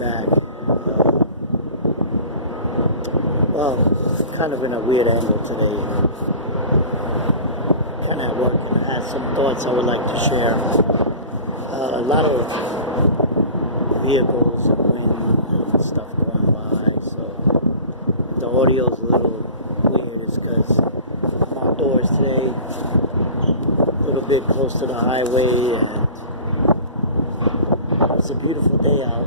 back. Well, kind of in a weird angle today. Kind of at work, and I had some thoughts I would like to share. A lot of vehicles and wind and stuff going by, so the audio is a little weird. It's because I'm outdoors today, a little bit close to the highway, and it's a beautiful day out.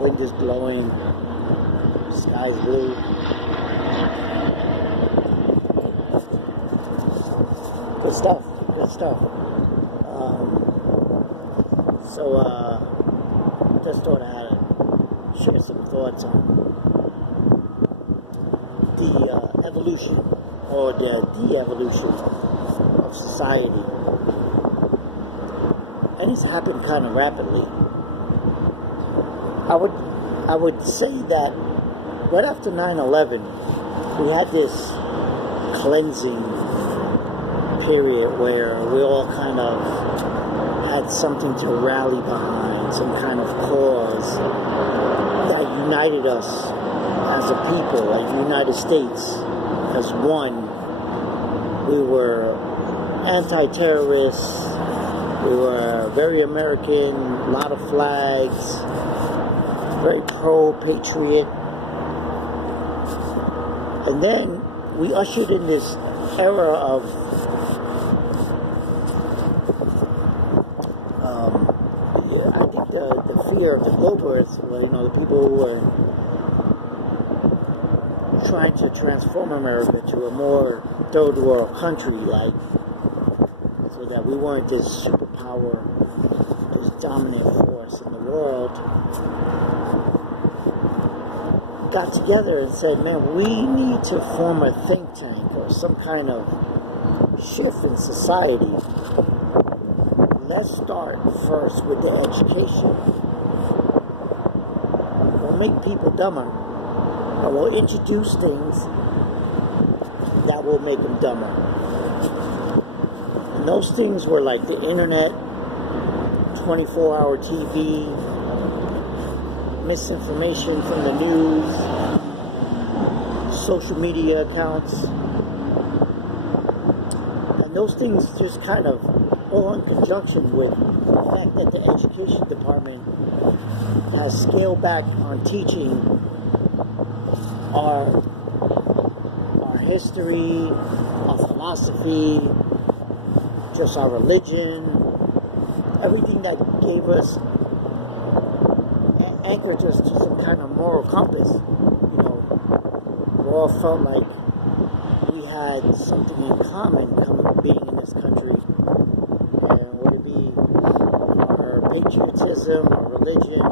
Wind is blowing, sky's blue. Good stuff, good stuff. Just thought I had to share some thoughts on the evolution or the de-evolution of society. And it's happened kind of rapidly. I would say that right after 9/11, we had this cleansing period where we all kind of had something to rally behind, some kind of cause that united us as a people, like the United States, as one. We were anti-terrorists, we were very American, a lot of flags, very pro-patriot. And then we ushered in this era of the fear of the globalists, the people who were trying to transform America to a more third world country, so that we weren't this superpower, this dominant force in the world, got together and said, man, we need to form a think tank or some kind of shift in society. Let's start first with the education. We'll make people dumber, or we'll introduce things that will make them dumber. And those things were like the internet, 24-hour TV, misinformation from the news, social media accounts. And those things just kind of all in conjunction with the fact that the education department has scaled back on teaching our history, our philosophy, just our religion, everything that gave us, anchored us to some kind of moral compass. We all felt like we had something in common being in this country. Would it be our patriotism, our religion,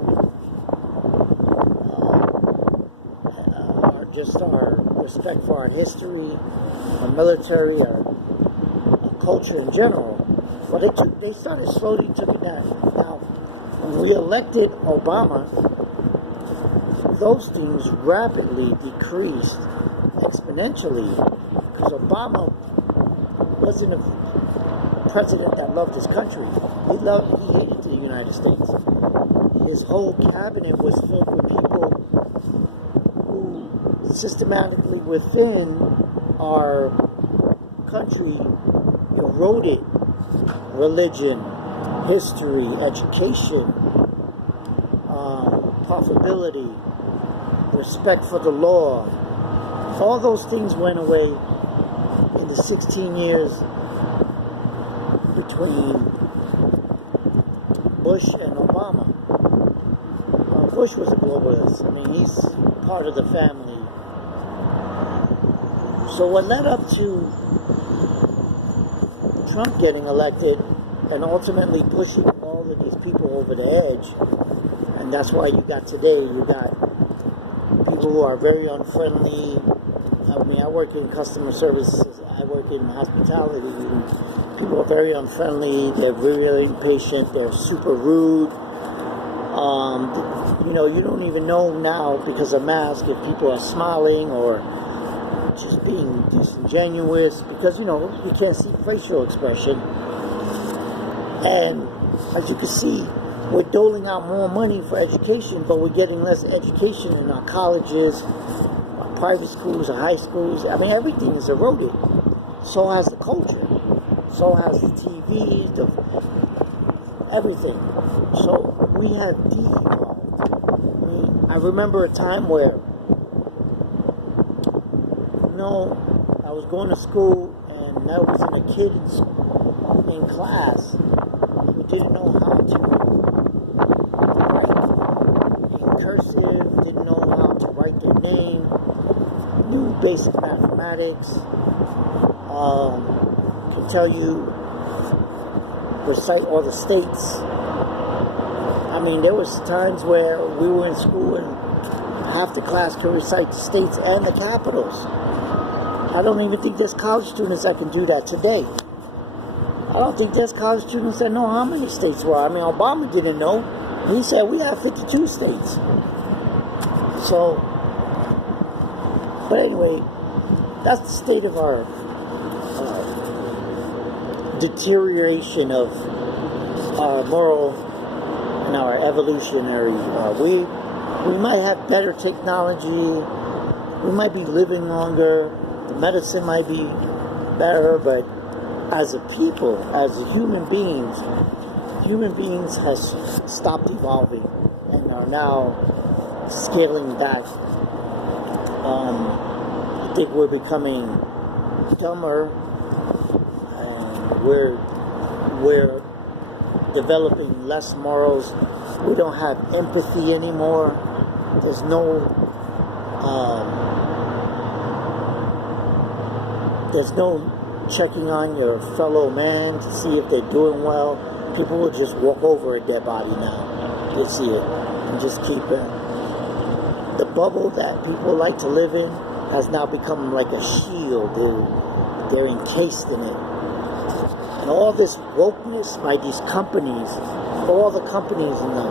just our respect for our history, our military, our culture in general. But they started slowly taking that. Now, when we elected Obama, those things rapidly decreased exponentially, because Obama wasn't a president that loved his country. He hated the United States. His whole cabinet was filled with people who systematically within our country eroded religion, history, education, profitability, respect for the law. All those things went away in the 16 years between Bush and Obama. Bush was a globalist. I mean, he's part of the family. So what led up to Trump getting elected and ultimately pushing all of these people over the edge, and that's why you got today, you got people who are very unfriendly. I mean, I work in customer services, I work in hospitality, and people are very unfriendly, they're really impatient, they're super rude. You don't even know now because of masks if people are smiling or just being disingenuous, because you can't see facial expression. And as you can see, we're doling out more money for education, but we're getting less education in our colleges, our private schools, our high schools. I mean, everything is eroded. So has the culture. So has the TV, everything. So we have I remember a time where, I was going to school and I was in a kid in class who didn't know how to write in cursive, didn't know how to write their name, knew basic mathematics, can tell you, recite all the states. I mean, there was times where we were in school and half the class could recite the states and the capitals. I don't even think there's college students that can do that today. I don't think there's college students that know how many states were. I mean, Obama didn't know. He said we have 52 states. So, but anyway, that's the state of our deterioration of our moral and our evolutionary. We might have better technology. We might be living longer. The medicine might be better, but as a people, as human beings has stopped evolving and are now scaling back. I think we're becoming dumber, and we're developing less morals. We don't have empathy anymore. There's no checking on your fellow man to see if they're doing well. People will just walk over a dead body now. They see it and just keep it. The bubble that people like to live in has now become like a shield. They're encased in it. And all this wokeness by these companies, all the companies in the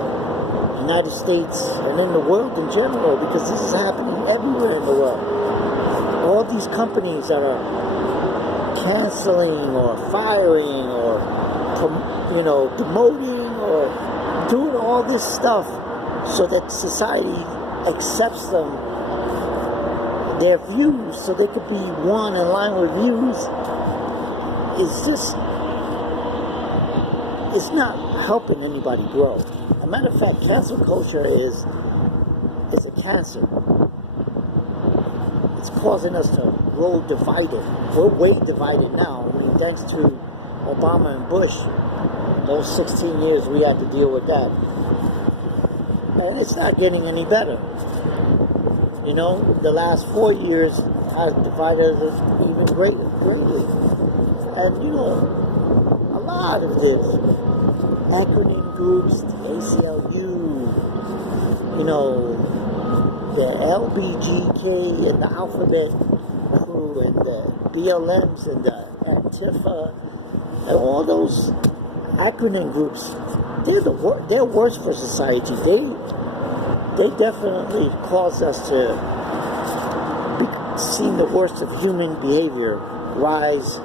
United States and in the world in general, because this is happening everywhere in the world. All these companies that are canceling or firing or demoting or doing all this stuff so that society accepts them, their views, so they could be one in line with views, it's not helping anybody grow. As a matter of fact, cancel culture is a cancer. It's causing us to grow divided. We're way divided now. I mean, thanks to Obama and Bush, those 16 years we had to deal with that. And it's not getting any better. The last 4 years has divided us even greatly. And, a lot of this, acronym groups, the ACLU, the LBGK and the alphabet crew and the BLMs and the Antifa and all those acronym groups, they're worse for society. They definitely cause us to see the worst of human behavior rise,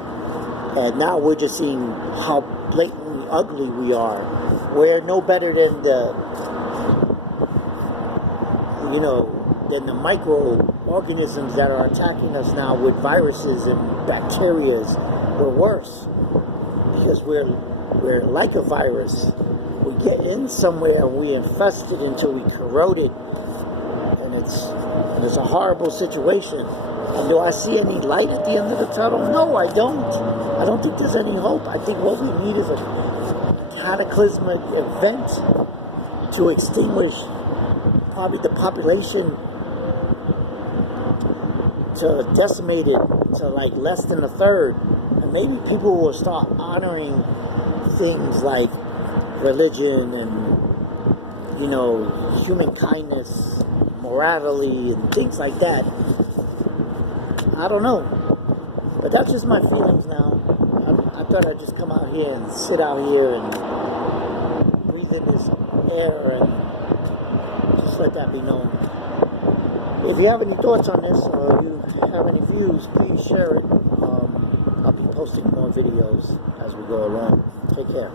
and now we're just seeing how blatantly ugly we are. We're no better than the microorganisms that are attacking us now with viruses and bacterias. We're worse because we're like a virus. We get in somewhere and we infest it until we corrode it, and it's a horrible situation. And do I see any light at the end of the tunnel? No, I don't. I don't think there's any hope. I think what we need is a cataclysmic event to extinguish probably the population, to decimate it to like less than a third, and maybe people will start honoring things like religion and human kindness, morality, and things like that. I don't know, but that's just my feelings now. I thought I'd just come out here and sit out here and breathe in this air and just let that be known. If you have any thoughts on this or you have any views, please share it. I'll be posting more videos as we go along. Take care.